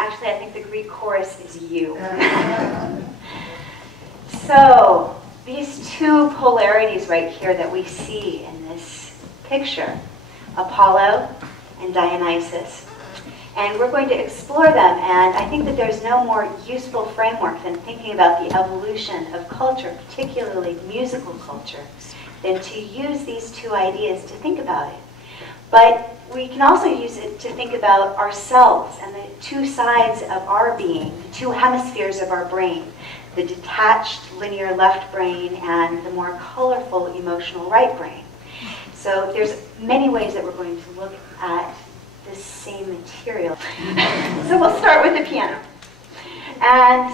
Actually, I think the Greek chorus is you. So, these two polarities right here that we see in this picture, Apollo and Dionysus. And we're going to explore them, and I think that there's no more useful framework than thinking about the evolution of culture, particularly musical culture, than to use these two ideas to think about it. But we can also use it to think about ourselves and the two sides of our being, the two hemispheres of our brain, the detached linear left brain and the more colorful emotional right brain. So there's many ways that we're going to look at this same material. So we'll start with the piano. And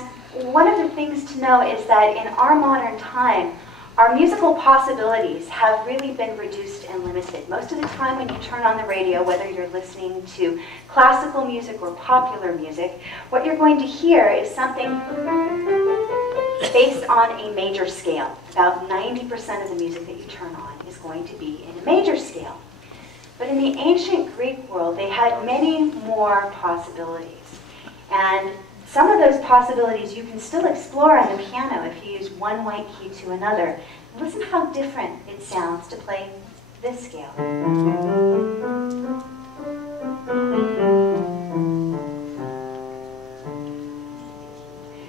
one of the things to know is that in our modern time, our musical possibilities have really been reduced and limited. Most of the time when you turn on the radio, whether you're listening to classical music or popular music, what you're going to hear is something based on a major scale. About 90% of the music that you turn on is going to be in a major scale. But in the ancient Greek world, they had many more possibilities. And some of those possibilities you can still explore on the piano if you use one white key to another. Listen how different it sounds to play this scale.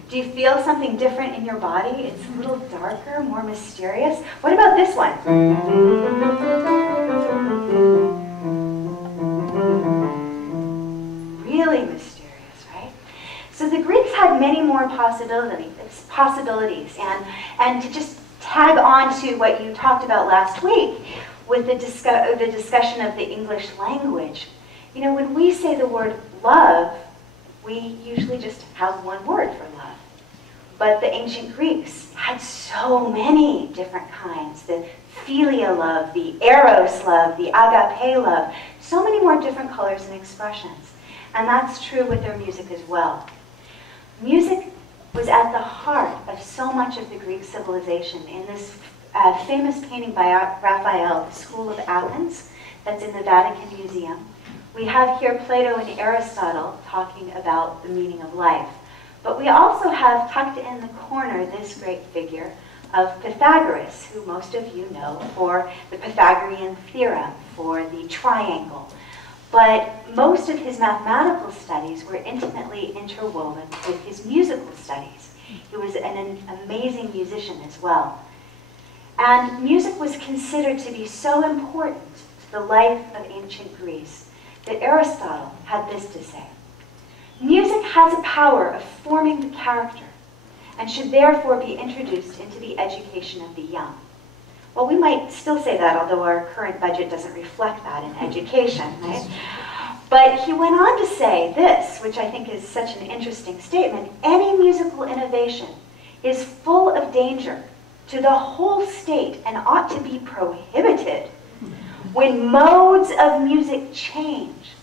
Do you feel something different in your body? It's a little darker, more mysterious. What about this one? Really mysterious. So the Greeks had many more possibilities, and to just tag on to what you talked about last week with the discussion of the English language, you know, when we say the word love, we usually just have one word for love. But the ancient Greeks had so many different kinds, the philia love, the eros love, the agape love, so many more different colors and expressions. And that's true with their music as well. Music was at the heart of so much of the Greek civilization. In this famous painting by Raphael, The School of Athens, that's in the Vatican Museum, we have here Plato and Aristotle talking about the meaning of life. But we also have tucked in the corner this great figure of Pythagoras, who most of you know for the Pythagorean theorem, for the triangle. But most of his mathematical studies were intimately interwoven with his musical studies. He was an amazing musician as well. And music was considered to be so important to the life of ancient Greece that Aristotle had this to say: music has a power of forming the character and should therefore be introduced into the education of the young. Well, we might still say that, although our current budget doesn't reflect that in education, right? But he went on to say this, which I think is such an interesting statement: any musical innovation is full of danger to the whole state and ought to be prohibited. When modes of music change,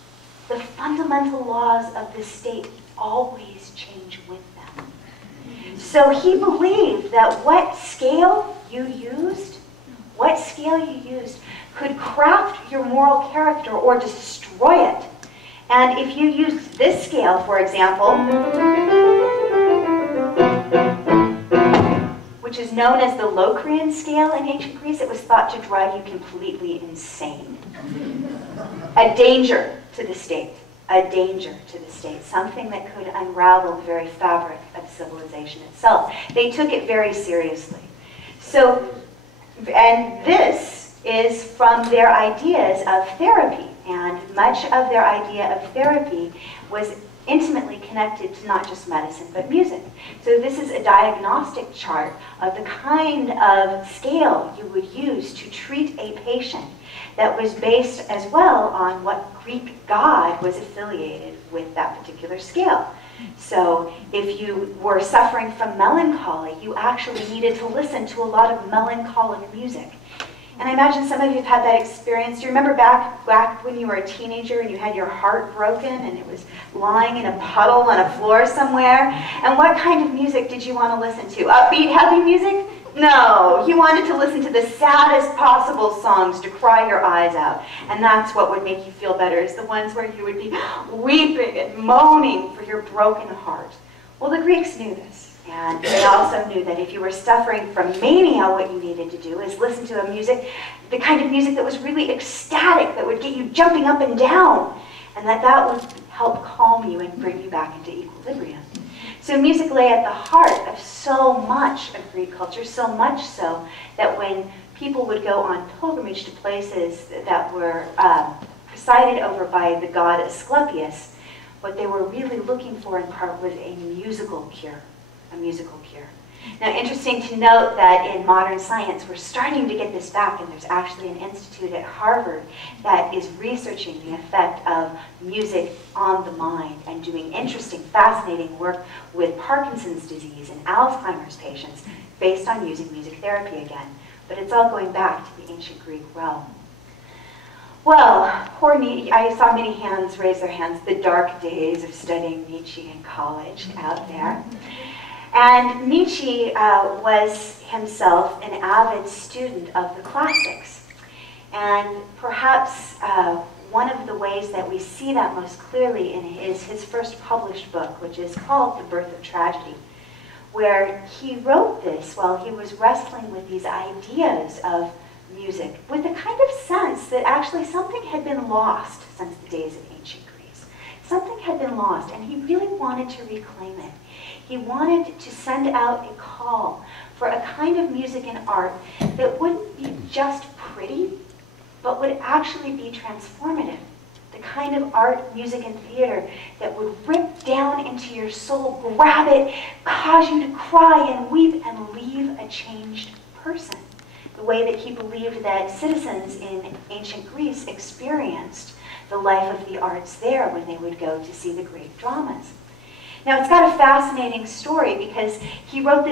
the fundamental laws of the state always change with them. So he believed that what scale you used could craft your moral character or destroy it. And if you used this scale, for example, which is known as the Locrian scale in ancient Greece, it was thought to drive you completely insane. A danger to the state. A danger to the state. Something that could unravel the very fabric of civilization itself. They took it very seriously. So, and this is from their ideas of therapy. And much of their idea of therapy was intimately connected to not just medicine, but music. So this is a diagnostic chart of the kind of scale you would use to treat a patient that was based as well on what Greek god was affiliated with that particular scale. So if you were suffering from melancholy, you actually needed to listen to a lot of melancholic music. And I imagine some of you have had that experience. Do you remember back when you were a teenager and you had your heart broken and it was lying in a puddle on a floor somewhere? And what kind of music did you want to listen to? Upbeat, happy music? No, you wanted to listen to the saddest possible songs to cry your eyes out. And that's what would make you feel better, is the ones where you would be weeping and moaning for your broken heart. Well, the Greeks knew this. And they also knew that if you were suffering from mania, what you needed to do is listen to the kind of music that was really ecstatic, that would get you jumping up and down, and that would help calm you and bring you back into equilibrium. So music lay at the heart of so much of Greek culture, so much so that when people would go on pilgrimage to places that were presided over by the god Asclepius, what they were really looking for in part was a musical cure. A musical cure. Now, interesting to note that in modern science, we're starting to get this back, and there's actually an institute at Harvard that is researching the effect of music on the mind and doing interesting, fascinating work with Parkinson's disease and Alzheimer's patients based on using music therapy again. But it's all going back to the ancient Greek realm. Well, poor Nietzsche, I saw many hands raise their hands, the dark days of studying Nietzsche in college out there. And Nietzsche was himself an avid student of the classics. And perhaps one of the ways that we see that most clearly is his first published book, which is called The Birth of Tragedy, where he wrote this while he was wrestling with these ideas of music, with a kind of sense that actually something had been lost since the days of ancient Greece. Something had been lost, and he really wanted to reclaim it. He wanted to send out a call for a kind of music and art that wouldn't be just pretty, but would actually be transformative. The kind of art, music, and theater that would rip down into your soul, grab it, cause you to cry and weep, and leave a changed person. The way that he believed that citizens in ancient Greece experienced the life of the arts there when they would go to see the great dramas. Now, it's got a fascinating story because he wrote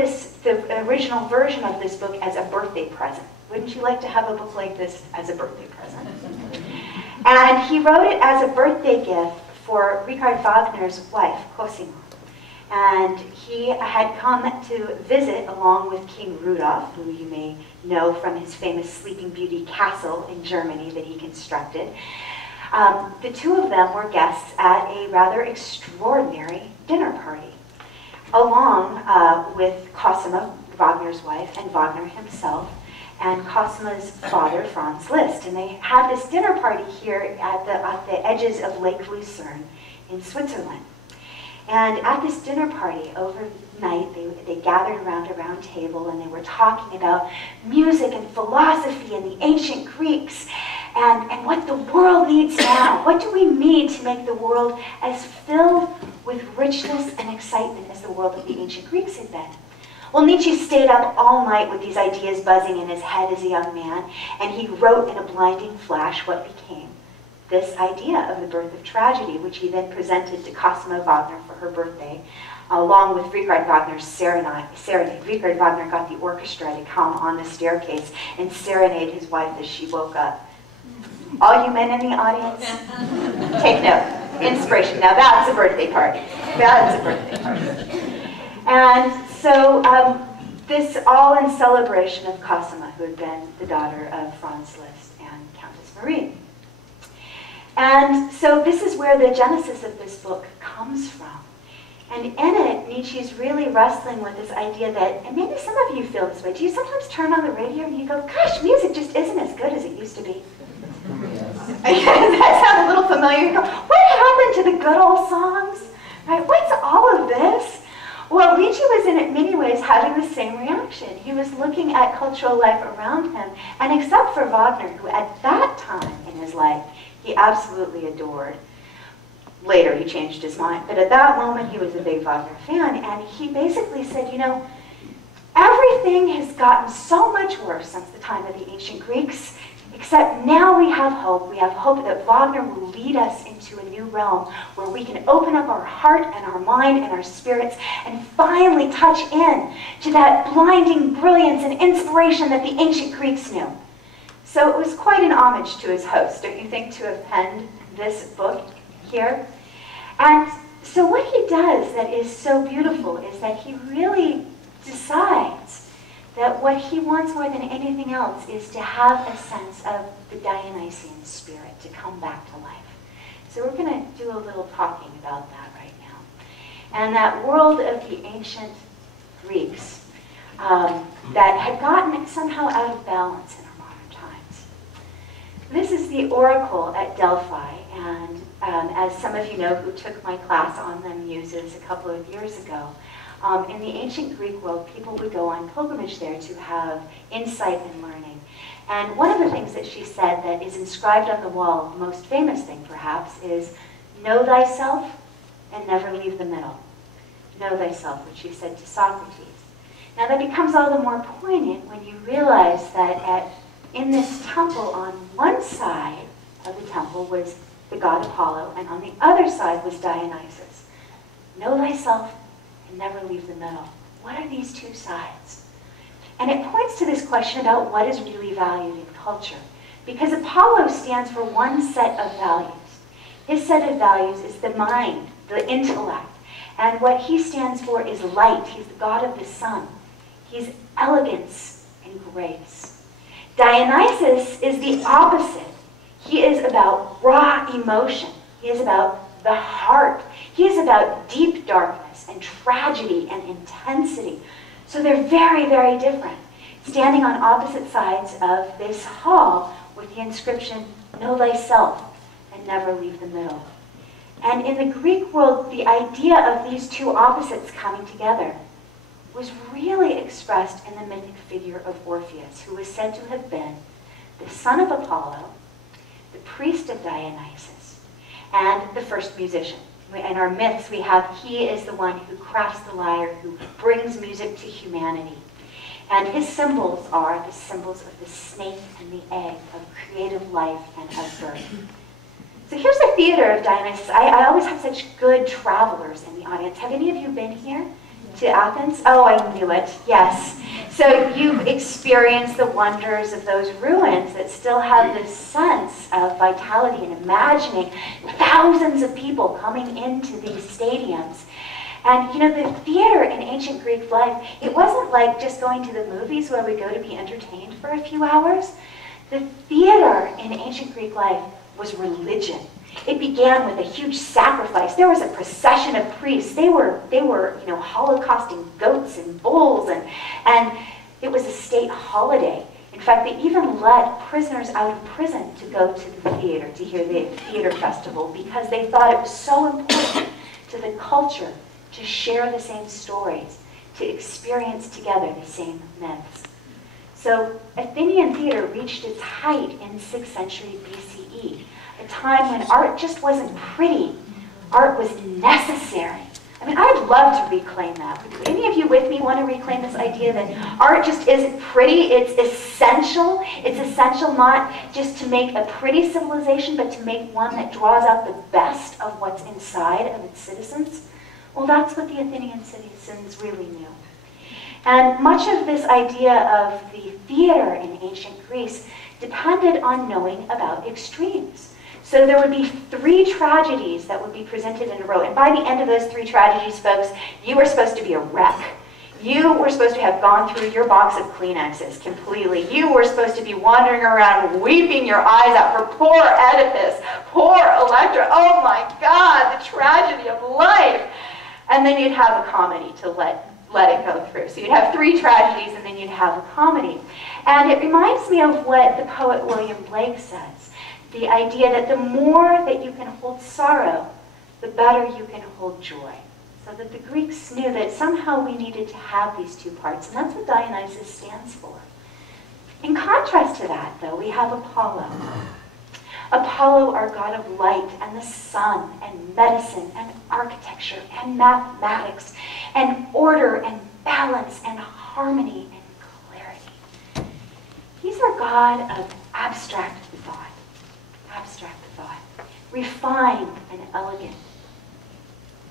the original version of this book as a birthday present. Wouldn't you like to have a book like this as a birthday present? And he wrote it as a birthday gift for Richard Wagner's wife, Cosima. And he had come to visit along with King Rudolph, who you may know from his famous Sleeping Beauty castle in Germany that he constructed. The two of them were guests at a rather extraordinary dinner party, along with Cosima, Wagner's wife, and Wagner himself, and Cosima's father, Franz Liszt. And they had this dinner party here at the edges of Lake Lucerne in Switzerland. And at this dinner party overnight, they gathered around a round table, and they were talking about music and philosophy and the ancient Greeks, and what the world needs now. What do we need to make the world as filled with richness and excitement as the world of the ancient Greeks had been? Well, Nietzsche stayed up all night with these ideas buzzing in his head as a young man, and he wrote in a blinding flash what became this idea of the birth of tragedy, which he then presented to Cosima Wagner for her birthday, along with Richard Wagner's serenade. Richard Wagner got the orchestra to come on the staircase and serenade his wife as she woke up. All you men in the audience, take note. Inspiration. Now that's a birthday party. That's a birthday party. And so this all in celebration of Cosima, who had been the daughter of Franz Liszt and Countess Marie. And so this is where the genesis of this book comes from. And in it, Nietzsche's really wrestling with this idea that, and maybe some of you feel this way, do you sometimes turn on the radio and you go, gosh, music just isn't as good as it used to be? Does that sound a little familiar? You go, what happened to the good old songs? Right? What's all of this? Well, Nietzsche was in many ways having the same reaction. He was looking at cultural life around him, and except for Wagner, who at that time in his life, he absolutely adored. Later, he changed his mind, but at that moment, he was a big Wagner fan, and he basically said, you know, everything has gotten so much worse since the time of the ancient Greeks, Except now we have hope. We have hope that Wagner will lead us into a new realm where we can open up our heart and our mind and our spirits and finally touch in to that blinding brilliance and inspiration that the ancient Greeks knew. So it was quite an homage to his host, don't you think, to have penned this book here? And so what he does that is so beautiful is that he really decides that what he wants more than anything else is to have a sense of the Dionysian spirit to come back to life. So we're going to do a little talking about that right now. And that world of the ancient Greeks that had gotten somehow out of balance in our modern times. This is the oracle at Delphi, and as some of you know who took my class on the Muses a couple of years ago, in the ancient Greek world, people would go on pilgrimage there to have insight and learning. And one of the things that she said that is inscribed on the wall, the most famous thing perhaps, is know thyself and never leave the middle. Know thyself, which she said to Socrates. Now that becomes all the more poignant when you realize that in this temple, on one side of the temple was the god Apollo, and on the other side was Dionysus. Know thyself and never leave the middle. What are these two sides? And it points to this question about what is really valued in culture. Because Apollo stands for one set of values. His set of values is the mind, the intellect. And what he stands for is light. He's the god of the sun. He's elegance and grace. Dionysus is the opposite. He is about raw emotion. He is about the heart. He is about deep darkness and tragedy and intensity. So they're very, very different. Standing on opposite sides of this hall with the inscription, know thyself and never leave the middle. And in the Greek world, the idea of these two opposites coming together was really expressed in the mythic figure of Orpheus, who was said to have been the son of Apollo, the priest of Dionysus, and the first musician. In our myths, we have he is the one who crafts the lyre, who brings music to humanity. And his symbols are the symbols of the snake and the egg, of creative life and of birth. So here's the theater of Dionysus. I always have such good travelers in the audience. Have any of you been here to Athens? Oh, I knew it, yes. So you've experienced the wonders of those ruins that still have this sense of vitality and imagining thousands of people coming into these stadiums. And you know, the theater in ancient Greek life, it wasn't like just going to the movies where we go to be entertained for a few hours. The theater in ancient Greek life was religion. It began with a huge sacrifice. There was a procession of priests. They were holocausting goats and bulls, and it was a state holiday. In fact, they even let prisoners out of prison to go to the theater, to hear the theater festival, because they thought it was so important to the culture to share the same stories, to experience together the same myths. So Athenian theater reached its height in 6th century BCE, a time when art just wasn't pretty. Art was necessary. I mean, I'd love to reclaim that. Would any of you with me want to reclaim this idea that art just isn't pretty, it's essential? It's essential not just to make a pretty civilization, but to make one that draws out the best of what's inside of its citizens? Well, that's what the Athenian citizens really knew. And much of this idea of the theater in ancient Greece depended on knowing about extremes. So there would be 3 tragedies that would be presented in a row. And by the end of those 3 tragedies, folks, you were supposed to be a wreck. You were supposed to have gone through your box of Kleenexes completely. You were supposed to be wandering around weeping your eyes out for poor Oedipus, poor Electra. Oh my God, the tragedy of life. And then you'd have a comedy to let it go through. So you'd have 3 tragedies and then you'd have a comedy. And it reminds me of what the poet William Blake says. The idea that the more that you can hold sorrow, the better you can hold joy. So that the Greeks knew that somehow we needed to have these 2 parts, and that's what Dionysus stands for. In contrast to that, though, we have Apollo. Apollo, our god of light, and the sun, and medicine, and architecture, and mathematics, and order, and balance, and harmony, and clarity. He's our god of abstract the thought, abstract the thought, refined and elegant.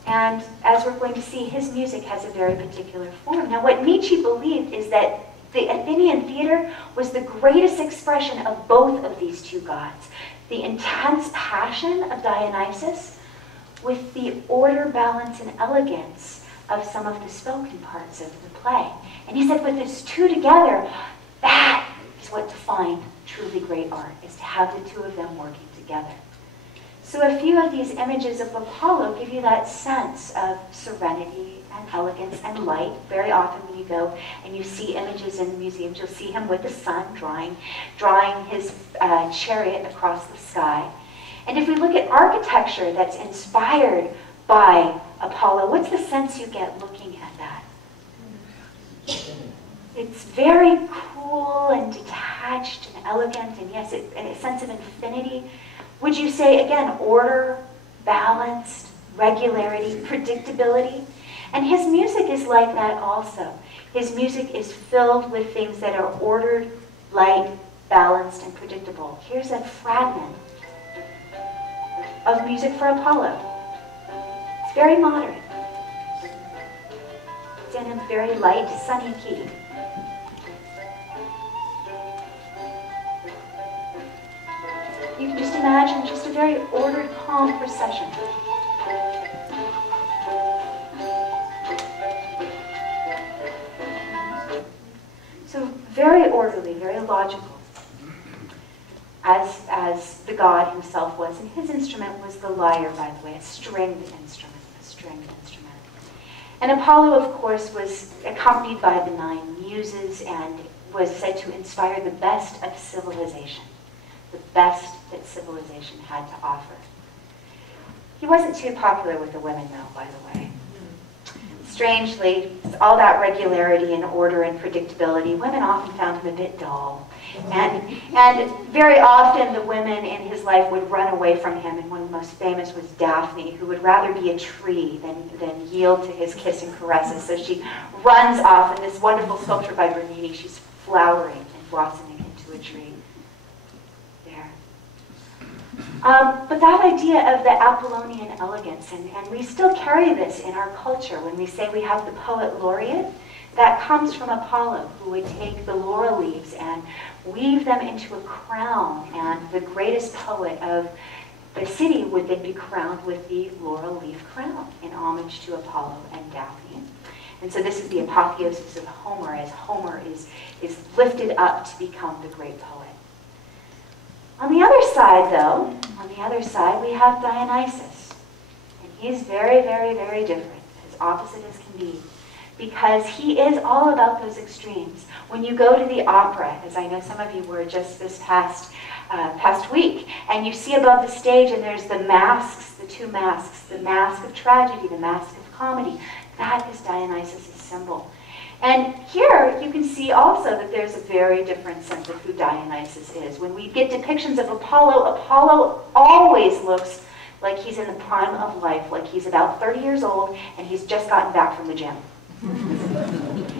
And as we're going to see, his music has a very particular form. Now, what Nietzsche believed is that the Athenian theater was the greatest expression of both of these two gods. The intense passion of Dionysus with the order, balance, and elegance of some of the spoken parts of the play. And he said with these two together, that is what defined truly great art, is to have the two of them working together. So a few of these images of Apollo give you that sense of serenity and elegance and light. Very often when you go and you see images in the museums, you'll see him with the sun drawing his chariot across the sky. And if we look at architecture that's inspired by Apollo, what's the sense you get looking at that? It's very cool and detached and elegant, and yes, a sense of infinity. Would you say, again, order, balanced, regularity, predictability? And his music is like that also. His music is filled with things that are ordered, light, balanced, and predictable. Here's a fragment of music for Apollo. It's very modern. It's in a very light, sunny key. You can just imagine just a very ordered, calm procession. So very orderly, very logical, as the god himself was. And his instrument was the lyre, by the way, a stringed instrument. And Apollo, of course, was accompanied by the 9 muses and was said to inspire the best of civilization. The best that civilization had to offer. He wasn't too popular with the women, though, by the way. Strangely, all that regularity and order and predictability, women often found him a bit dull. And very often the women in his life would run away from him, and one of the most famous was Daphne, who would rather be a tree than yield to his kiss and caresses. So she runs off in this wonderful sculpture by Bernini. She's flowering and blossoming into a tree. But that idea of the Apollonian elegance, and we still carry this in our culture when we say we have the poet laureate, that comes from Apollo, who would take the laurel leaves and weave them into a crown, and the greatest poet of the city would then be crowned with the laurel leaf crown in homage to Apollo and Daphne. And so this is the apotheosis of Homer, as Homer is lifted up to become the great poet. On the other side, though, we have Dionysus. And he's very, very, very different, as opposite as can be, because he is all about those extremes. When you go to the opera, as I know some of you were just this past week, and you see above the stage, and there's the masks, the 2 masks, the mask of tragedy, the mask of comedy. That is Dionysus' symbol. And here you can see also that there's a very different sense of who Dionysus is. When we get depictions of Apollo, Apollo always looks like he's in the prime of life, like he's about 30 years old and he's just gotten back from the gym.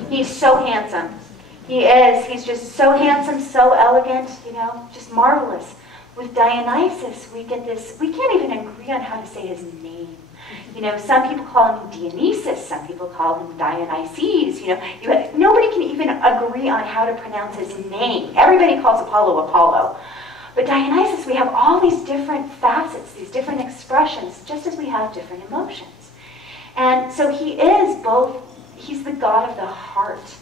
He's so handsome. He's just so handsome, so elegant, just marvelous. With Dionysus, we get this, we can't even agree on how to say his name. Some people call him Dionysus, some people call him Dionysus. Nobody can even agree on how to pronounce his name. Everybody calls Apollo Apollo. But Dionysus, we have all these different facets, these different expressions, just as we have different emotions. And so he is both, he's the god of the heart,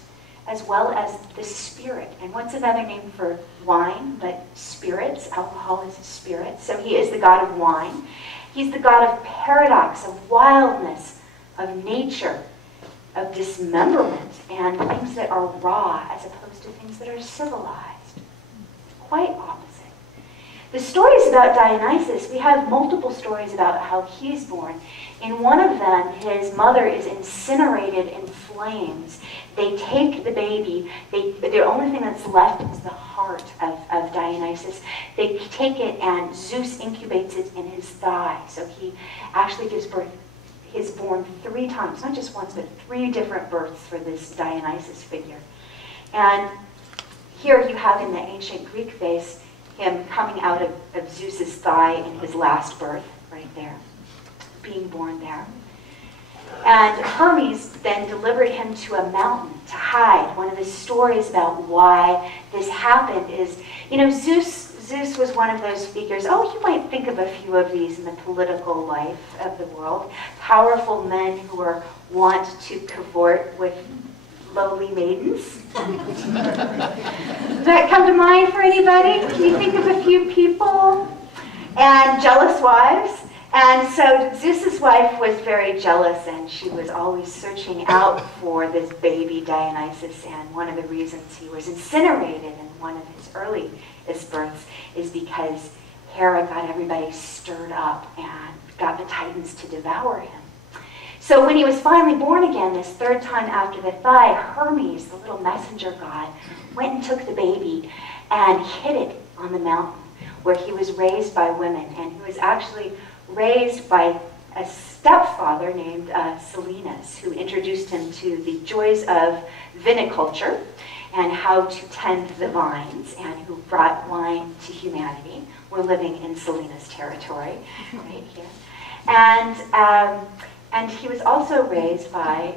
as well as the spirit. And what's another name for wine but spirits? Alcohol is a spirit. So he is the god of wine. He's the god of paradox, of wildness, of nature, of dismemberment, and things that are raw as opposed to things that are civilized. Quite opposite. The stories about Dionysus, we have multiple stories about how he's born. In one of them, his mother is incinerated in flames. They take the baby. The only thing that's left is the heart of Dionysus. They take it and Zeus incubates it in his thigh. So he actually gives birth. He's born 3 times, not just once, but 3 different births for this Dionysus figure. And here you have in the ancient Greek vase him coming out of Zeus's thigh in his last birth, right there, being born there. And Hermes then delivered him to a mountain to hide. One of the stories about why this happened is, you know, Zeus was one of those figures, you might think of a few of these in the political life of the world. Powerful men who are wont to cavort with lowly maidens. Does that come to mind for anybody? Can you think of a few people? And jealous wives. And so Zeus's wife was very jealous, and she was always searching out for this baby Dionysus. And one of the reasons he was incinerated in one of his earliest births is because Hera got everybody stirred up and got the Titans to devour him. So when he was finally born again, this third time after the thigh, Hermes, the little messenger god, went and took the baby and hid it on the mountain where he was raised by women. And he was actually raised by a stepfather named Silenus, who introduced him to the joys of viniculture and how to tend the vines, and who brought wine to humanity. We're living in Silenus territory right here. And he was also raised by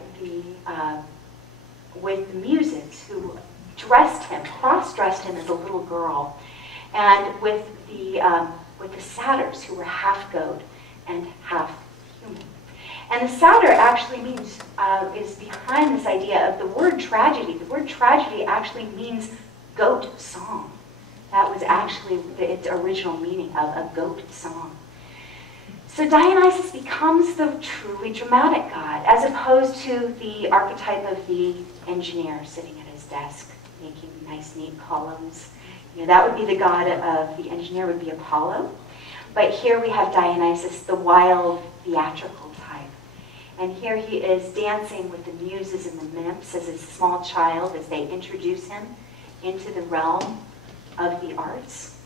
with the Muses, who dressed him, cross-dressed him as a little girl, and with the satyrs, who were half goat and half human. And the satyr actually means, is behind this idea of the word tragedy. The word tragedy actually means goat song. That was actually its original meaning of a goat song. So Dionysus becomes the truly dramatic god, as opposed to the archetype of the engineer sitting at his desk, making nice, neat columns. You know, that would be the god of the engineer, would be Apollo. But here we have Dionysus, the wild, theatrical type. And here he is dancing with the muses and the nymphs as a small child, as they introduce him into the realm of the arts.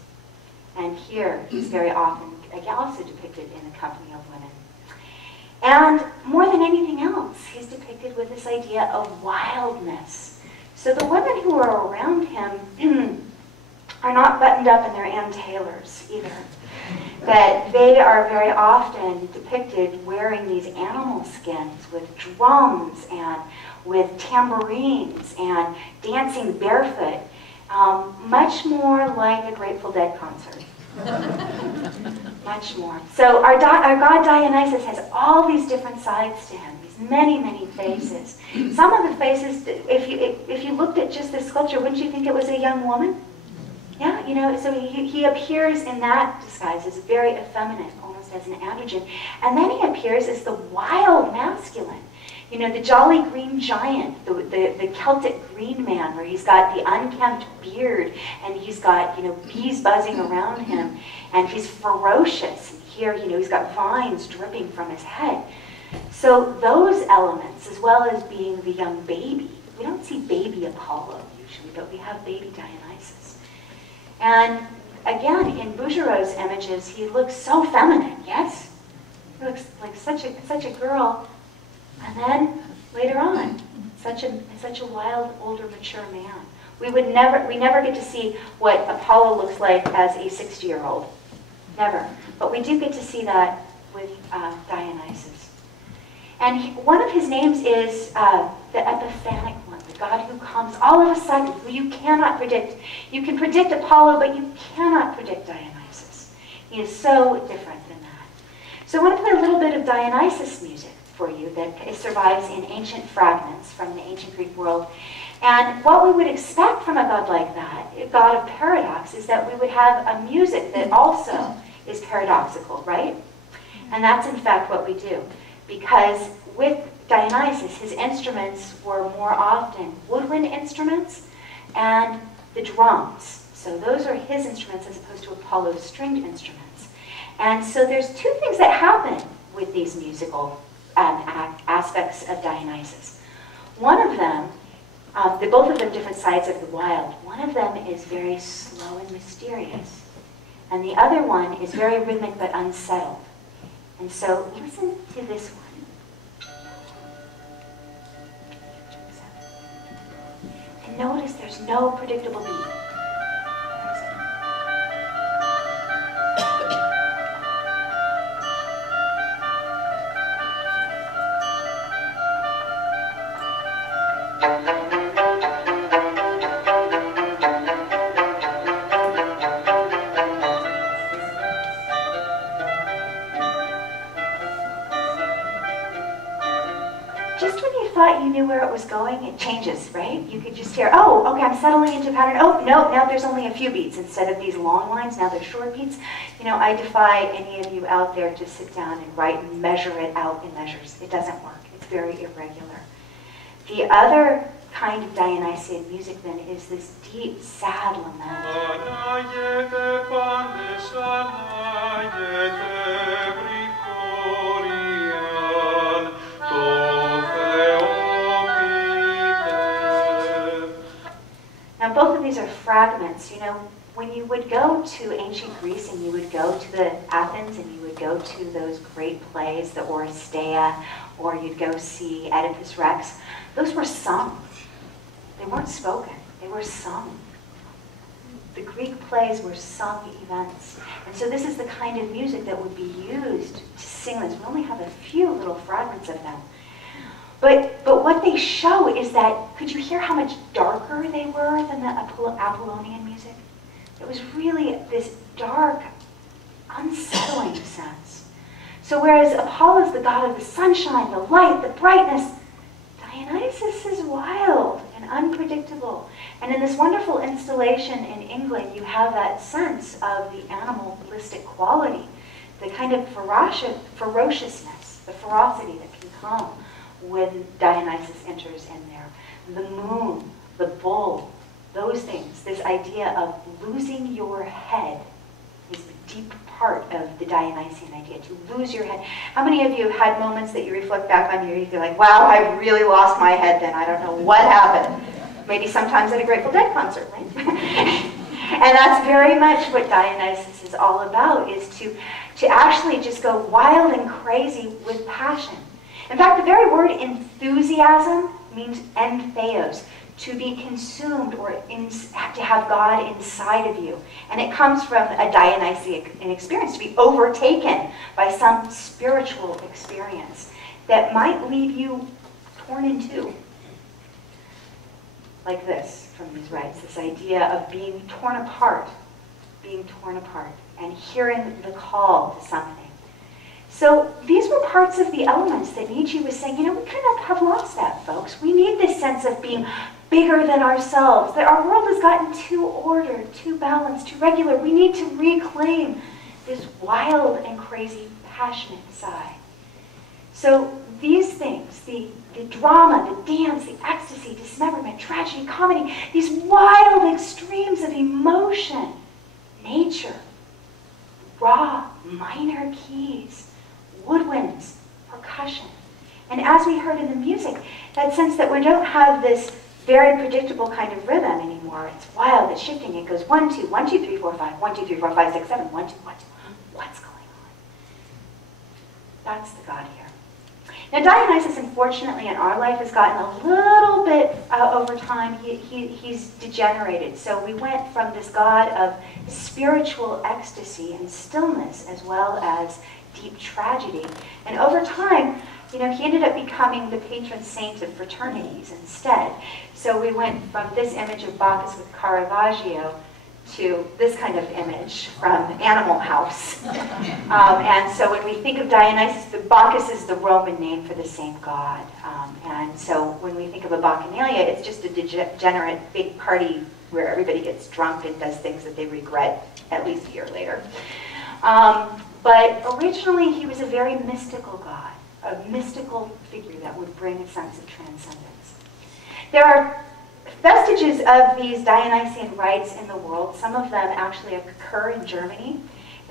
And here he's very often also depicted in the company of women. And more than anything else, he's depicted with this idea of wildness. So the women who are around him are not buttoned up in their Ann Taylors either. That they are very often depicted wearing these animal skins with drums and with tambourines and dancing barefoot, much more like a Grateful Dead concert. Much more. So our god Dionysus has all these different sides to him, these many, many faces. Some of the faces, if you looked at just this sculpture, wouldn't you think it was a young woman? Yeah, you know, so he appears in that disguise as very effeminate, almost as an androgen. And then he appears as the wild masculine. You know, the jolly green giant, the Celtic green man, where he's got the unkempt beard and he's got, you know, bees buzzing around him, and he's ferocious. And here, you know, he's got vines dripping from his head. So those elements, as well as being the young baby, we don't see baby Apollo usually, but we have baby Dionysus. And again, in Bouguereau's images, he looks so feminine, yes? He looks like such a girl. And then, later on, such a wild, older, mature man. We never get to see what Apollo looks like as a 60-year-old. Never. But we do get to see that with Dionysus. And one of his names is the epiphanic one, the god who comes all of a sudden, who you cannot predict. You can predict Apollo, but you cannot predict Dionysus. He is so different than that. So I want to play a little bit of Dionysus music for you that survives in ancient fragments from the ancient Greek world. And what we would expect from a god like that, a god of paradox, is that we would have a music that also is paradoxical, right? And that's in fact what we do. Because with Dionysus, his instruments were more often woodwind instruments and the drums. So those are his instruments as opposed to Apollo's stringed instruments. And so there's two things that happen with these musical aspects of Dionysus. One of them, both of them different sides of the wild. One of them is very slow and mysterious. And the other one is very rhythmic but unsettled. And so listen to this one. And notice there's no predictable beat. thought you knew where it was going, it changes, right? You could just hear, oh, okay, I'm settling into a pattern. Oh, no, now there's only a few beats. Instead of these long lines, now they're short beats. You know, I defy any of you out there to sit down and write and measure it out in measures. It doesn't work. It's very irregular. The other kind of Dionysian music then is this deep, sad lament. Now both of these are fragments. You know, when you would go to ancient Greece and you would go to the Athens and you would go to those great plays, the Oresteia, or you'd go see Oedipus Rex, those were sung. They weren't spoken, they were sung. The Greek plays were sung events. And so this is the kind of music that would be used to sing this. We only have a few little fragments of them. But what they show is that, could you hear how much darker they were than the Apollonian music? It was really this dark, unsettling sense. So whereas Apollo is the god of the sunshine, the light, the brightness, Dionysus is wild and unpredictable. And in this wonderful installation in England, you have that sense of the animalistic quality, the kind of ferociousness, the ferocity that can come when Dionysus enters in there. The moon, the bull, those things, this idea of losing your head is the deep part of the Dionysian idea, to lose your head. How many of you have had moments that you reflect back on you feel like, wow, I really lost my head then, I don't know what happened. Maybe sometimes at a Grateful Dead concert, right? And that's very much what Dionysus is all about, is to actually just go wild and crazy with passion. In fact, the very word enthusiasm means entheos, to be consumed or to have God inside of you. And it comes from a Dionysian experience, to be overtaken by some spiritual experience that might leave you torn in two. Like this from these rites, this idea of being torn apart, and hearing the call to something. So these were parts of the elements that Nietzsche was saying, you know, we kind of have lost that, folks. We need this sense of being bigger than ourselves, that our world has gotten too ordered, too balanced, too regular. We need to reclaim this wild and crazy, passionate side. So these things, the drama, the dance, the ecstasy, dismemberment, tragedy, comedy, these wild extremes of emotion, nature, raw, minor keys, woodwinds, percussion. And as we heard in the music, that sense that we don't have this very predictable kind of rhythm anymore. It's wild, it's shifting. It goes 1, 2, 1, 2, 3, 4, 5, 1, 2, 3, 4, 5, 6, 7, 1, 2, 1, 2. What's going on? That's the God here. Now Dionysus, unfortunately, in our life has gotten a little bit over time. He's degenerated. So we went from this God of spiritual ecstasy and stillness as well as deep tragedy. And over time, you know, he ended up becoming the patron saint of fraternities instead. So we went from this image of Bacchus with Caravaggio to this kind of image from Animal House. And so when we think of Dionysus, the Bacchus is the Roman name for the same god. And so when we think of a Bacchanalia, it's just a degenerate big party where everybody gets drunk and does things that they regret at least a year later. But originally he was a very mystical god, a mystical figure that would bring a sense of transcendence. There are vestiges of these Dionysian rites in the world. Some of them actually occur in Germany.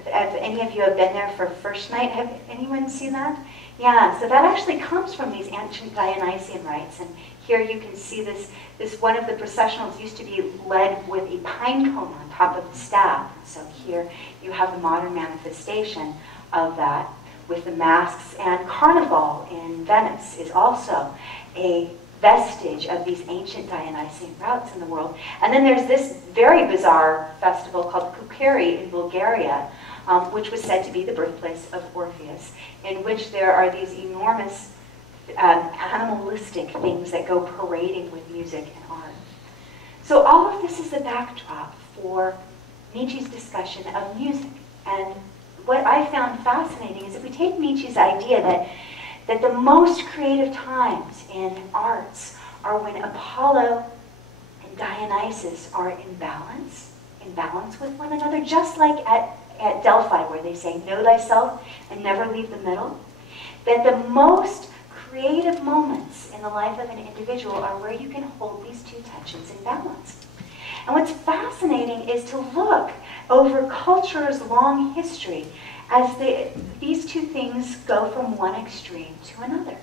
If any of you have been there for first night, have anyone seen that? Yeah, so that actually comes from these ancient Dionysian rites. And here you can see this one of the processionals used to be led with a pine cone on top of the staff. So here you have the modern manifestation of that with the masks. And Carnival in Venice is also a vestige of these ancient Dionysian routes in the world. And then there's this very bizarre festival called Kukeri in Bulgaria, which was said to be the birthplace of Orpheus, in which there are these enormous animalistic things that go parading with music and art. So all of this is the backdrop for Nietzsche's discussion of music. And what I found fascinating is if we take Nietzsche's idea that the most creative times in arts are when Apollo and Dionysus are in balance with one another, just like at Delphi, where they say, know thyself and never leave the middle. That the most creative moments in the life of an individual are where you can hold these two tensions in balance. And what's fascinating is to look over culture's long history as these two things go from one extreme to another,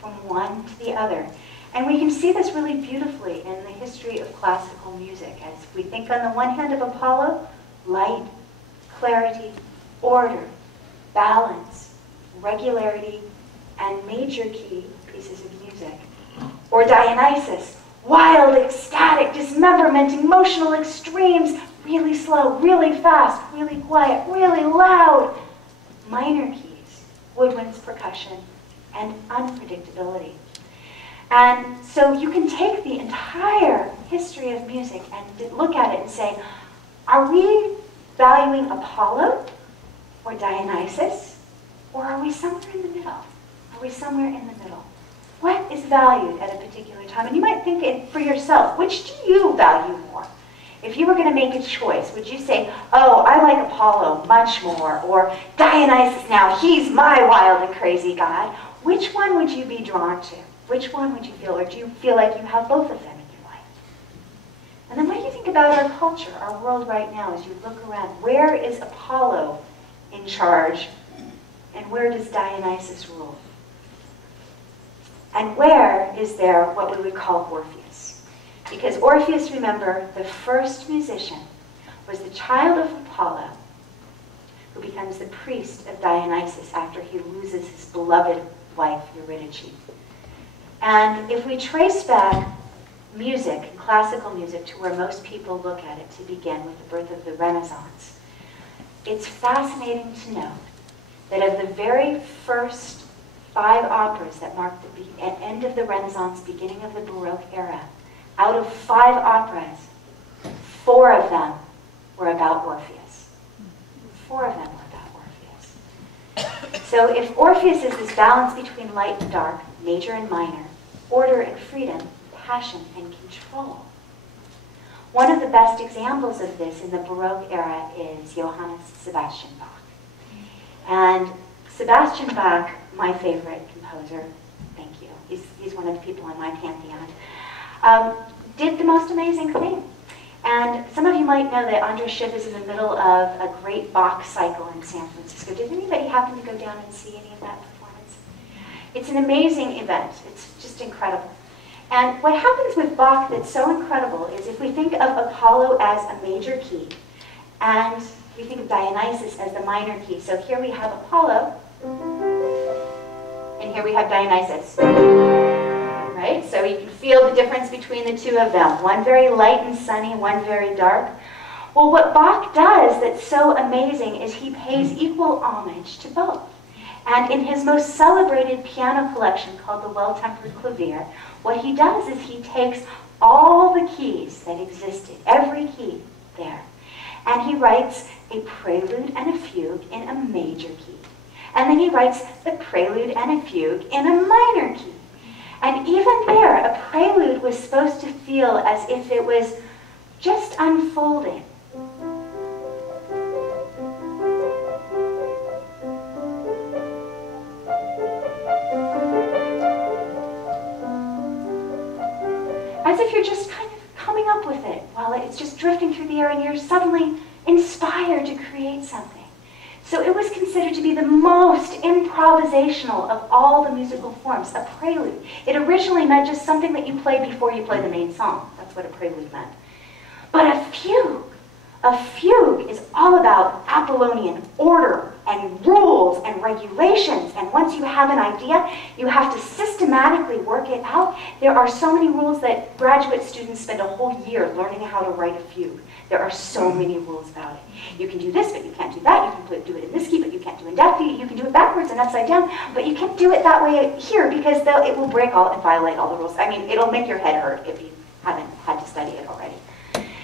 from one to the other. And we can see this really beautifully in the history of classical music. As we think on the one hand of Apollo, light, clarity, order, balance, regularity, and major key pieces of music. Or Dionysus, wild, ecstatic, dismemberment, emotional extremes, really slow, really fast, really quiet, really loud. Minor keys, woodwinds, percussion, and unpredictability. And so you can take the entire history of music and look at it and say, are we valuing Apollo or Dionysus, or are we somewhere in the middle? Are we somewhere in the middle? What is valued at a particular time? And you might think it for yourself, which do you value more? If you were going to make a choice, would you say, oh, I like Apollo much more, or Dionysus now, he's my wild and crazy god? Which one would you be drawn to? Which one would you feel, or do you feel like you have both of them in your life? And then what do you think about our culture, our world right now, as you look around? Where is Apollo in charge, and where does Dionysus rule? And where is there what we would call Orpheus? Because Orpheus, remember, the first musician, was the child of Apollo, who becomes the priest of Dionysus after he loses his beloved wife, Eurydice. And if we trace back music, classical music, to where most people look at it to begin with the birth of the Renaissance, it's fascinating to know that of the very first 5 operas that marked the end of the Renaissance, beginning of the Baroque era, out of 5 operas, 4 of them were about Orpheus. 4 of them were about Orpheus. So if Orpheus is this balance between light and dark, major and minor, order and freedom, passion and control. One of the best examples of this in the Baroque era is Johann Sebastian Bach. And Sebastian Bach, my favorite composer, thank you, he's one of the people on my pantheon, did the most amazing thing. And some of you might know that Andras Schiff is in the middle of a great Bach cycle in San Francisco. Did anybody happen to go down and see any of that performance? It's an amazing event. It's just incredible. And what happens with Bach that's so incredible is if we think of Apollo as a major key, and we think of Dionysus as the minor key. So here we have Apollo, and here we have Dionysus. Right? So you can feel the difference between the two of them. One very light and sunny, one very dark. Well, what Bach does that's so amazing is he pays equal homage to both. And in his most celebrated piano collection called the Well-Tempered Clavier, what he does is he takes all the keys that existed, every key there, and he writes a prelude and a fugue in a major key. And then he writes the prelude and a fugue in a minor key. And even there, a prelude was supposed to feel as if it was just unfolding. As if you're just kind of coming up with it while it's just drifting through the air and you're suddenly inspired to create something. So it was considered to be the most improvisational of all the musical forms, a prelude. It originally meant just something that you play before you play the main song. That's what a prelude meant. But a fugue is all about Apollonian order and rules and regulations. And once you have an idea, you have to systematically work it out. There are so many rules that graduate students spend a whole year learning how to write a fugue. There are so many rules about it. You can do this, but you can't do that. You can do it in this key, but you can't do it in that key. You can do it backwards and upside down, but you can't do it that way here because it will break all and violate all the rules. I mean, it'll make your head hurt if you haven't had to study it already.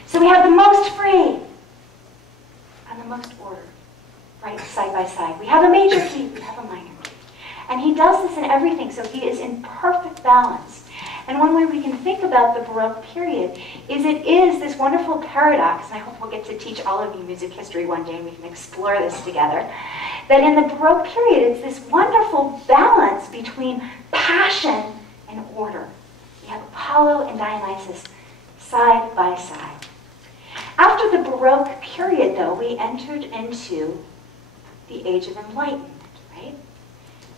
So we have the most free and the most order, right side by side. We have a major key, we have a minor key. And he does this in everything, so he is in perfect balance. And one way we can think about the Baroque period is it is this wonderful paradox, and I hope we'll get to teach all of you music history one day and we can explore this together, that in the Baroque period it's this wonderful balance between passion and order. You have Apollo and Dionysus side by side. After the Baroque period, though, we entered into the Age of Enlightenment, right?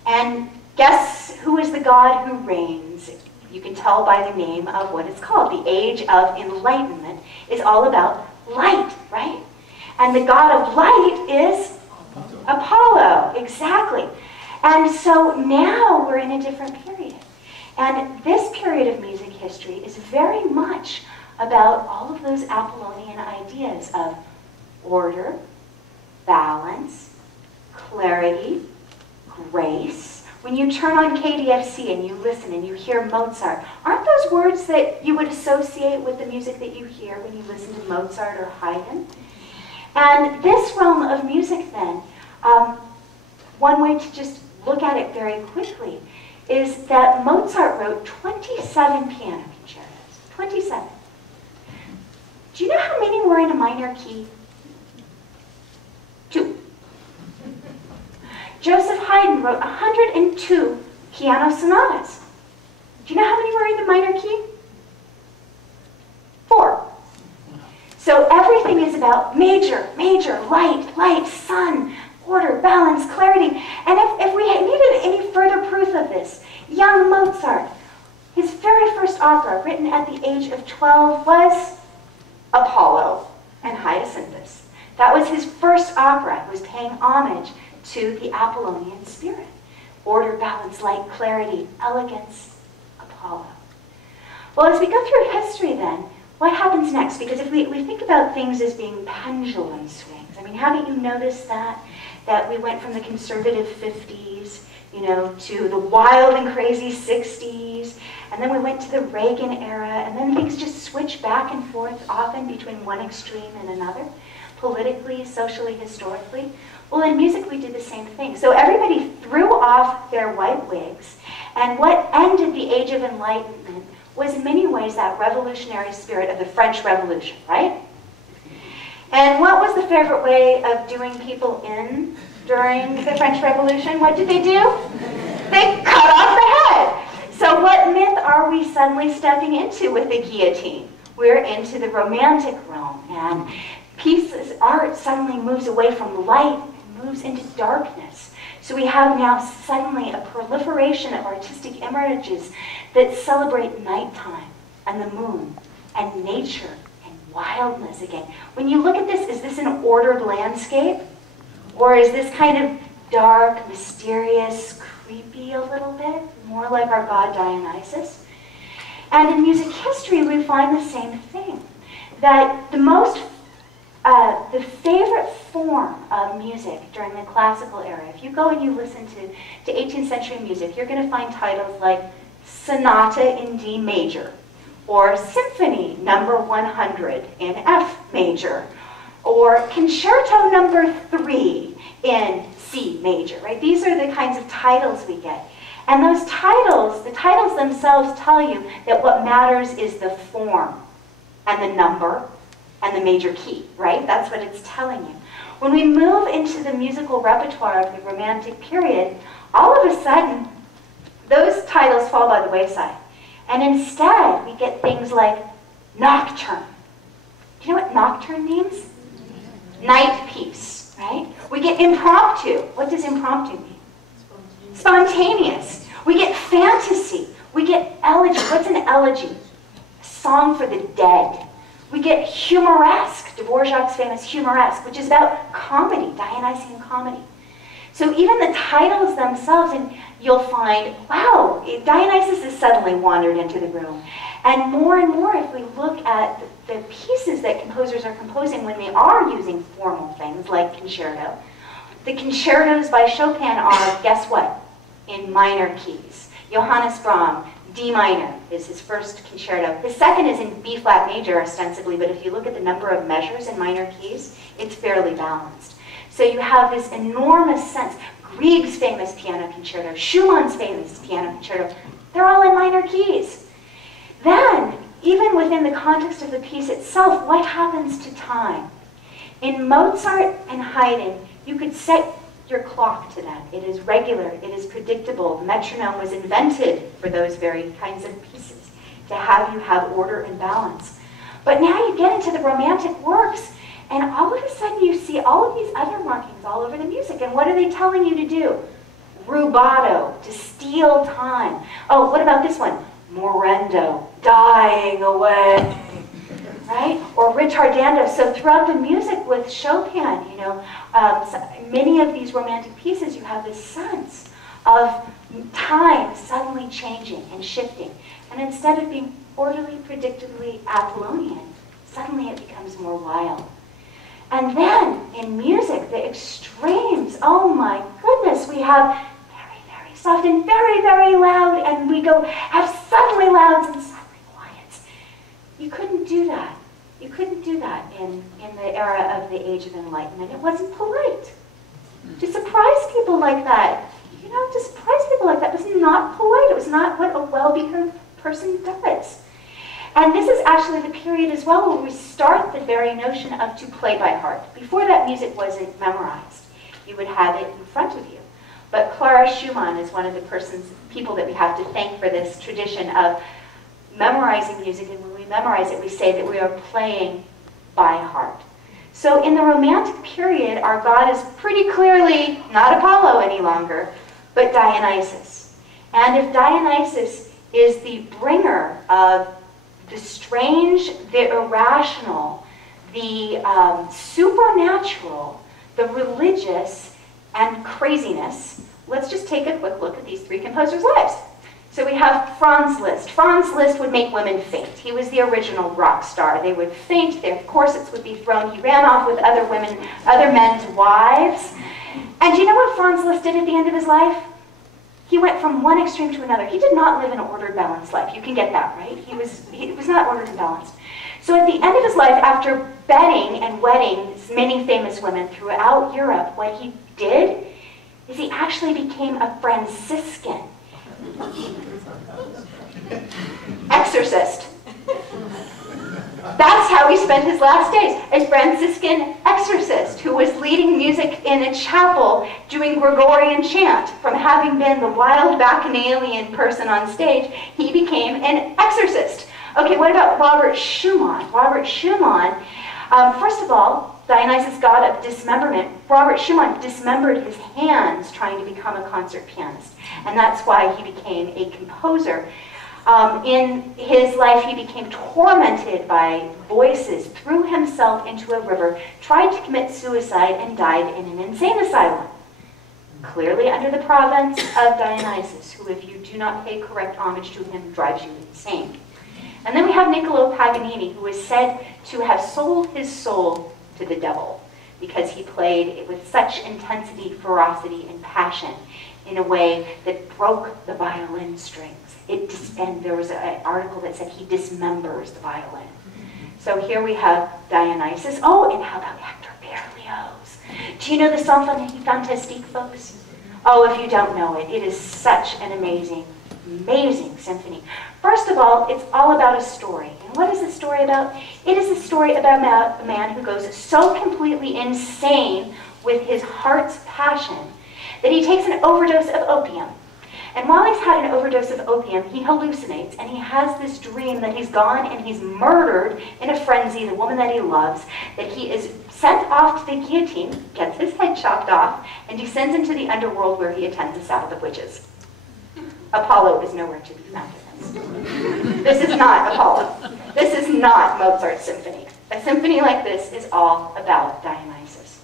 And guess who is the god who reigns? You can tell by the name of what it's called. The Age of Enlightenment is all about light, right? And the god of light is Apollo, exactly. And so now we're in a different period. And this period of music history is very much about all of those Apollonian ideas of order, balance, clarity, grace. When you turn on KDFC and you listen and you hear Mozart, aren't those words that you would associate with the music that you hear when you listen to Mozart or Haydn? And this realm of music then, one way to just look at it very quickly is that Mozart wrote 27 piano concertos. 27. Do you know how many were in a minor key? 2. Joseph Haydn wrote 102 piano sonatas. Do you know how many were in the minor key? 4. So everything is about major, major, light, sun, order, balance, clarity. And if we needed any further proof of this, young Mozart, his very first opera, written at the age of 12, was Apollo and Hyacinthus. That was his first opera. It was paying homage to the Apollonian spirit. Order, balance, light, clarity, elegance, Apollo. Well, as we go through history then, what happens next? Because if we think about things as being pendulum swings, I mean, haven't you noticed that? That we went from the conservative 50s, to the wild and crazy 60s, and then we went to the Reagan era, and then things just switch back and forth often between one extreme and another, politically, socially, historically. Well, in music we did the same thing. So everybody threw off their white wigs, and what ended the Age of Enlightenment was in many ways that revolutionary spirit of the French Revolution, right? And what was the favorite way of doing people in during the French Revolution? What did they do? They cut off the head. So what myth are we suddenly stepping into with the guillotine? We're into the Romantic realm, and art suddenly moves away from light and moves into darkness. So we have now suddenly a proliferation of artistic images that celebrate nighttime and the moon and nature and wildness again. When you look at this, is this an ordered landscape? Or is this kind of dark, mysterious, creepy a little bit? More like our god Dionysus? And in music history, we find the same thing. That the favorite form of music during the classical era, if you go and you listen to 18th century music, you're going to find titles like Sonata in D major, or Symphony number 100 in F major, or Concerto number 3 in C major, right? These are the kinds of titles we get. And those titles, the titles themselves tell you that what matters is the form and the number and the major key, right? That's what it's telling you. When we move into the musical repertoire of the Romantic period, all of a sudden, those titles fall by the wayside. And instead, we get things like nocturne. Do you know what nocturne means? Night piece, right? We get impromptu. What does impromptu mean? Spontaneous. We get fantasy. We get elegy. What's an elegy? A song for the dead. We get humoresque, Dvorak's famous humoresque, which is about comedy, Dionysian comedy. So even the titles themselves, and you'll find, wow, Dionysus has suddenly wandered into the room. And more, if we look at the pieces that composers are composing when they are using formal things like concerto, the concertos by Chopin are, guess what? In minor keys. Johannes Brahms, D minor is his first concerto. His second is in B flat major ostensibly, but if you look at the number of measures in minor keys, it's fairly balanced. So you have this enormous sense, Grieg's famous piano concerto, Schumann's famous piano concerto, they're all in minor keys. Then, even within the context of the piece itself, what happens to time? In Mozart and Haydn, you could set your clock to that. It is regular, it is predictable. The metronome was invented for those very kinds of pieces, to have you have order and balance. But now you get into the Romantic works, and all of a sudden you see all of these other markings all over the music. And what are they telling you to do? Rubato, to steal time. Oh, what about this one? Morendo, dying away. Right? Or ritardando. So throughout the music with Chopin, you know, many of these Romantic pieces, you have this sense of time suddenly changing and shifting. And instead of being orderly, predictably Apollonian, suddenly it becomes more wild. And then in music, the extremes, oh my goodness, we have very, very soft and very, very loud, and we go have suddenly louds and suddenly quiets. You couldn't do that. You couldn't do that in the era of the Age of Enlightenment. It wasn't polite to surprise people like that. You know, to surprise people like that was not polite. It was not what a well-behaved person does. And this is actually the period as well where we start the very notion of to play by heart. Before that, music wasn't memorized. You would have it in front of you. But Clara Schumann is one of the people that we have to thank for this tradition of memorizing music, and when we memorize it, we say that we are playing by heart. So in the Romantic period, our god is pretty clearly not Apollo any longer, but Dionysus. And if Dionysus is the bringer of the strange, the irrational, the supernatural, the religious, and craziness, let's just take a quick look at these three composers' lives. So we have Franz Liszt. Franz Liszt would make women faint. He was the original rock star. They would faint, their corsets would be thrown. He ran off with other women, other men's wives. And do you know what Franz Liszt did at the end of his life? He went from one extreme to another. He did not live an ordered, balanced life. You can get that, right? He was not ordered and balanced. So at the end of his life, after bedding and wedding many famous women throughout Europe, what he did is he actually became a Franciscan exorcist. That's how he spent his last days, a Franciscan exorcist who was leading music in a chapel doing Gregorian chant. From having been the wild bacchanalian person on stage, he became an exorcist. Okay, what about Robert Schumann? Robert Schumann, first of all, Dionysus, god of dismemberment, Robert Schumann dismembered his hands trying to become a concert pianist. And that's why he became a composer. In his life, he became tormented by voices, threw himself into a river, tried to commit suicide, and died in an insane asylum. Clearly under the province of Dionysus, who, if you do not pay correct homage to him, drives you insane. And then we have Niccolo Paganini, who is said to have sold his soul to the devil because he played with such intensity, ferocity, and passion in a way that broke the violin strings. And there was an article that said he dismembers the violin. So here we have Dionysus. Oh, and how about Hector Berlioz? Do you know the Symphonie Fantastique, folks? Oh, if you don't know it, it is such an amazing, amazing symphony. First of all, it's all about a story. And what is the story about? It is a story about a man who goes so completely insane with his heart's passion that he takes an overdose of opium. And while he's had an overdose of opium, he hallucinates, and he has this dream that he's gone and he's murdered in a frenzy the woman that he loves, that he is sent off to the guillotine, gets his head chopped off, and descends into the underworld where he attends a Sabbath of witches. Apollo is nowhere to be found in this. This is not Apollo. This is not Mozart's symphony. A symphony like this is all about Dionysus.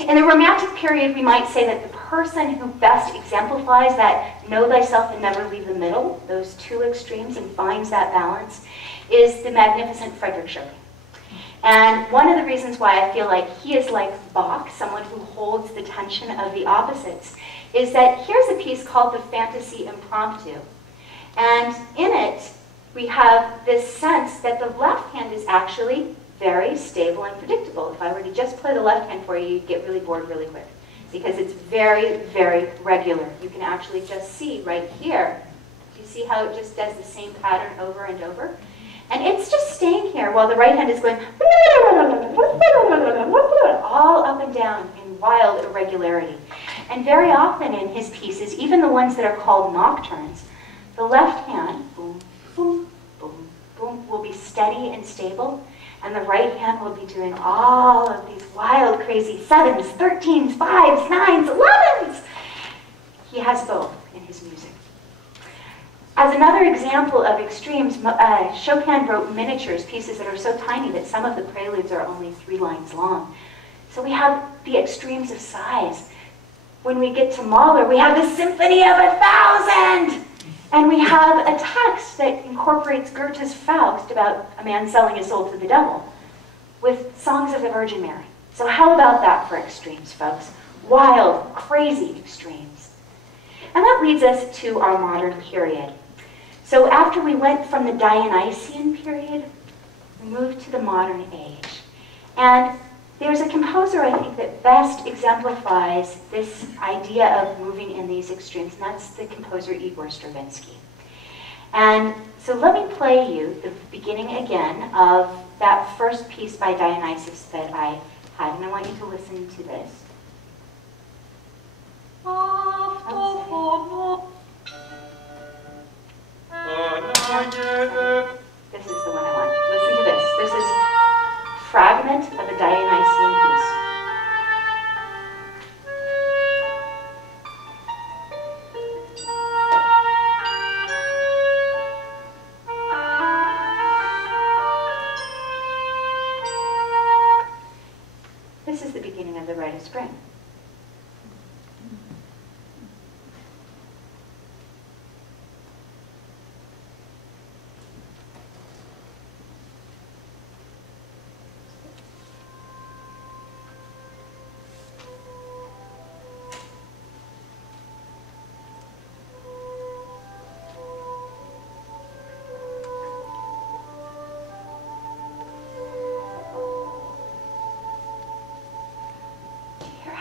In the Romantic period, we might say that the person who best exemplifies that know thyself and never leave the middle, those two extremes, and finds that balance, is the magnificent Frederick Chopin. And one of the reasons why I feel like he is like Bach, someone who holds the tension of the opposites, is that here's a piece called the Fantasy Impromptu. And in it, we have this sense that the left hand is actually very stable and predictable. If I were to just play the left hand for you, you'd get really bored really quick. because it's very, very regular. You can actually just see right here. Do you see how it just does the same pattern over and over? And it's just staying here while the right hand is going all up and down in wild irregularity. And very often in his pieces, even the ones that are called nocturnes, the left hand, boom, boom, boom, boom, will be steady and stable, and the right hand will be doing all of these wild, crazy 7s, 13s, 5s, 9s, 11s. He has both in his music. As another example of extremes, Chopin wrote miniatures, pieces that are so tiny that some of the preludes are only 3 lines long. So we have the extremes of size. When we get to Mahler, we have the Symphony of 1,000! And we have a text that incorporates Goethe's Faust about a man selling his soul to the devil with songs of the Virgin Mary. So how about that for extremes, folks? Wild, crazy extremes. And that leads us to our modern period. So after we went from the Dionysian period, we moved to the modern age. And there's a composer, I think, that best exemplifies this idea of moving in these extremes, and that's the composer Igor Stravinsky. And so let me play you the beginning again of that first piece by Dionysus that I had, and I want you to listen to this. This is the one I want. Listen to this. This is a fragment of a Dionysian piece. This is the beginning of the Rite of Spring.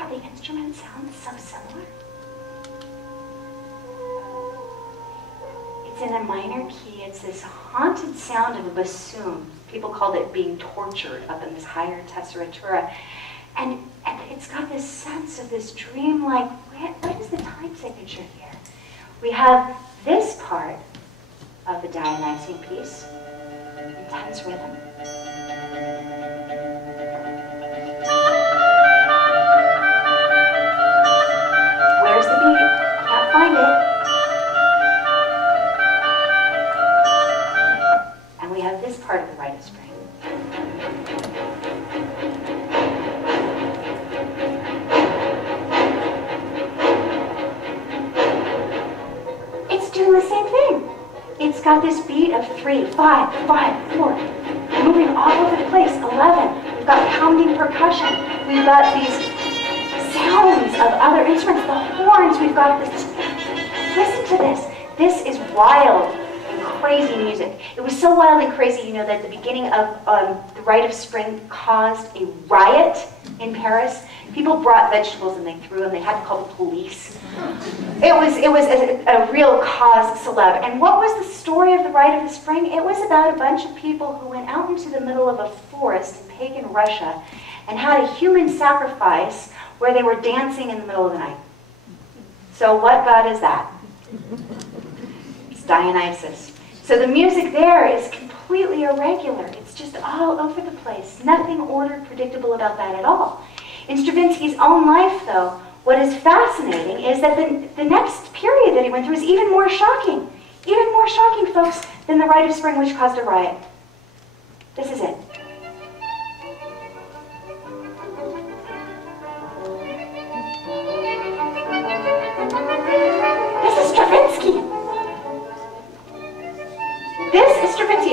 The instrument sounds so similar. It's in a minor key. It's this haunted sound of a bassoon. People called it being tortured up in this higher tesseratura. And it's got this sense of this dreamlike, what is the time signature here? We have this part of the Dionysian piece, intense rhythm. Find it. And we have this part of the Rite of Spring. It's doing the same thing. It's got this beat of 3, 5, 5, 4, moving all over the place, 11. We've got pounding percussion. We've got these sounds of other instruments, the horns, we've got this. Listen to this. This is wild and crazy music. It was so wild and crazy, you know, that the beginning of the Rite of Spring caused a riot in Paris. People brought vegetables and they threw them. They had to call the police. It was a real cause celeb. And what was the story of the Rite of the Spring? It was about a bunch of people who went out into the middle of a forest in pagan Russia and had a human sacrifice where they were dancing in the middle of the night. So what god is that? It's Dionysus. So the music there is completely irregular. It's just all over the place. Nothing ordered, predictable about that at all. In Stravinsky's own life, though, what is fascinating is that the next period that he went through is even more shocking, folks, than the Rite of Spring, which caused a riot. This is it. This is Stravinsky.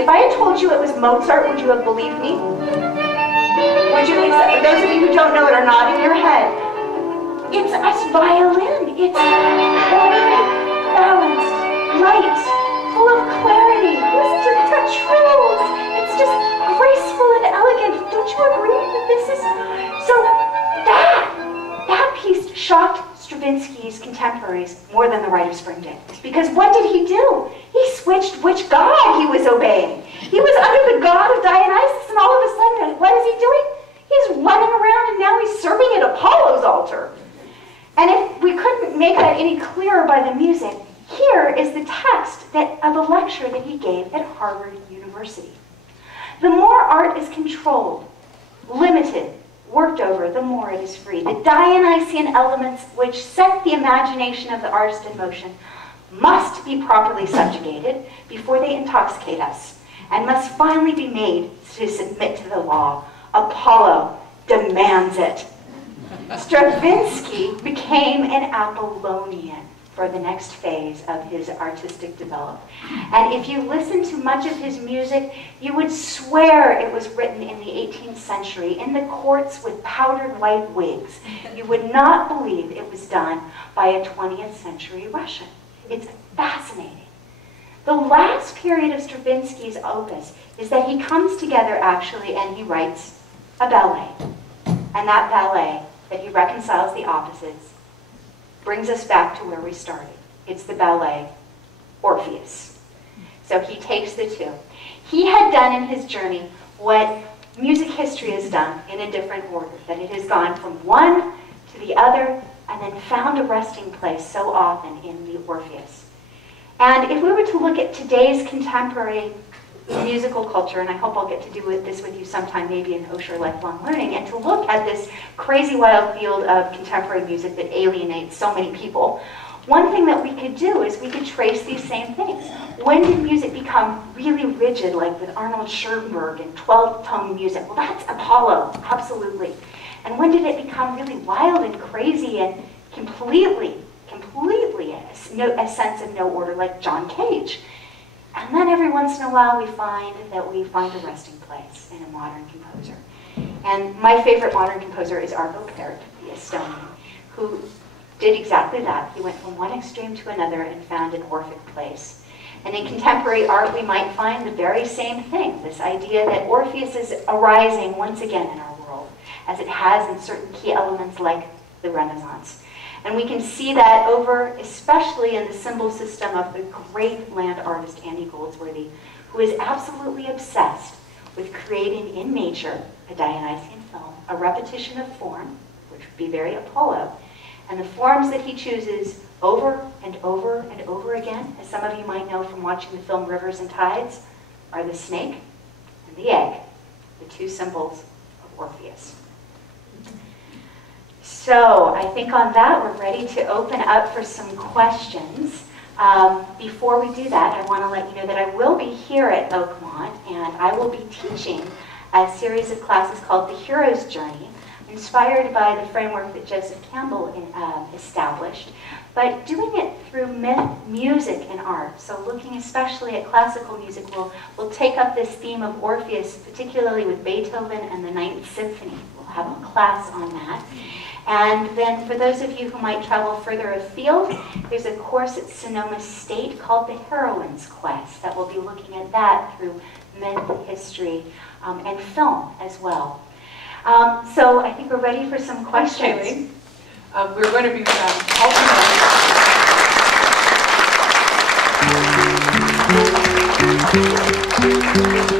If I had told you it was Mozart, would you have believed me? Would you accept? Those of you who don't know it are nodding your head. It's a violin. It's poetic, balanced, light, full of clarity. Listen to the trills. It's just graceful and elegant. Don't you agree that this is so? That piece shocked Stravinsky's contemporaries more than the Rite of Spring did. Because what did he do? He switched which god he was obeying. He was under the god of Dionysus, and all of a sudden, what is he doing? He's running around, and now he's serving at Apollo's altar. And if we couldn't make that any clearer by the music, here is the text of a lecture that he gave at Harvard University. The more art is controlled, limited, worked over, the more it is free. The Dionysian elements which set the imagination of the artist in motion must be properly subjugated before they intoxicate us, and must finally be made to submit to the law. Apollo demands it. Stravinsky became an Apollonian for the next phase of his artistic development. And if you listen to much of his music, you would swear it was written in the 18th century in the courts with powdered white wigs. You would not believe it was done by a 20th century Russian. It's fascinating. The last period of Stravinsky's opus is that he comes together actually and he writes a ballet. And that ballet, that he reconciles the opposites, brings us back to where we started. It's the ballet Orpheus. So he takes the two. He had done in his journey what music history has done in a different order, that it has gone from one to the other and then found a resting place so often in the Orpheus. And if we were to look at today's contemporary musical culture, and I hope I'll get to do this with you sometime, maybe in Osher Lifelong Learning, and to look at this crazy wild field of contemporary music that alienates so many people, one thing that we could do is we could trace these same things. When did music become really rigid, like with Arnold Schoenberg and 12-tone music? Well, that's Apollo, absolutely. And when did it become really wild and crazy and completely a sense of no order, like John Cage? And then every once in a while we find a resting place in a modern composer. And my favorite modern composer is Arvo Pärt, the Estonian, who did exactly that. He went from one extreme to another and found an Orphic place. And in contemporary art we might find the very same thing, this idea that Orpheus is arising once again in our world, as it has in certain key elements like the Renaissance. And we can see that over, especially in the symbol system of the great land artist Andy Goldsworthy, who is absolutely obsessed with creating in nature a Dionysian film, a repetition of form, which would be very Apollo, and the forms that he chooses over and over and over again, as some of you might know from watching the film Rivers and Tides, are the snake and the egg, the two symbols of Orpheus. So I think on that we're ready to open up for some questions. Before we do that, I want to let you know that I will be here at Oakmont, and I will be teaching a series of classes called The Hero's Journey, inspired by the framework that Joseph Campbell established, but doing it through myth, music, and art. So looking especially at classical music, we'll take up this theme of Orpheus, particularly with Beethoven and the Ninth Symphony. We'll have a class on that. And then for those of you who might travel further afield, there's a course at Sonoma State called The Heroine's Quest that will be looking at that through myth, history, and film as well. So I think we're ready for some questions. We're going to be alternating.